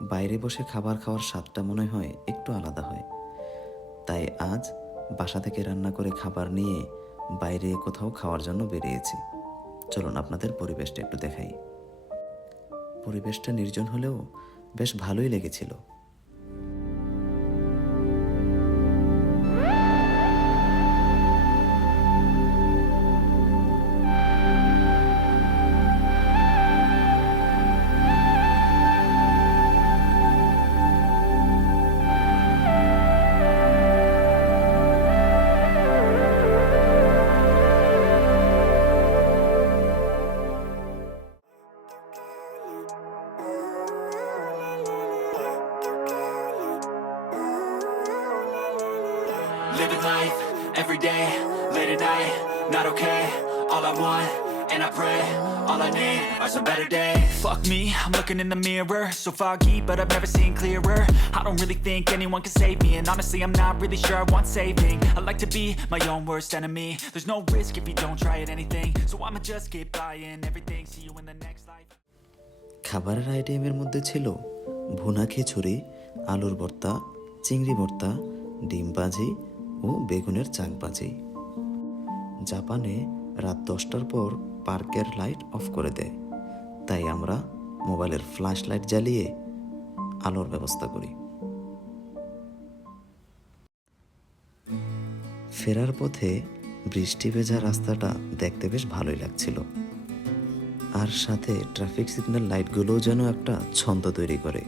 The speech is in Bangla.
বাইরে বসে খাবার খাওয়ার স্বাদটা মনে হয় একটু আলাদা হয়। তাই আজ বাসা থেকে রান্না করে খাবার নিয়ে বাইরে কোথাও খাওয়ার জন্য বেরিয়েছি। চলুন আপনাদের পরিবেশটা একটু দেখাই। পরিবেশটা নির্জন হলেও বেশ ভালোই লেগেছিল। Living life, every day, late at night, not okay. All I want, and I pray, all I need are some better days. Fuck me, I'm looking in the mirror, so foggy, but I've never seen clearer. I don't really think anyone can save me, and honestly I'm not really sure I want saving. I like to be my own worst enemy. There's no risk if you don't try at anything, so I'ma just keep buying everything. See you in the next life. খাবারের আইটেমের মধ্যে ছিল ভুনা খিচুড়ি, আলুর ভর্তা, চিংড়ি ভর্তা, ডিম ভাজি ও বেগুনের চাক ভাজি। জাপানে রাত 10টার পর পার্কের লাইট অফ করে দেয়, তাই আমরা মোবাইলের ফ্ল্যাশ লাইট জ্বালিয়ে আলোর ব্যবস্থা করি। ফেরার পথে বৃষ্টি ভেজা রাস্তাটা দেখতে বেশ ভালোই লাগছিল, আর সাথে ট্রাফিক সিগন্যাল লাইটগুলোও যেন একটা ছন্দ তৈরি করে।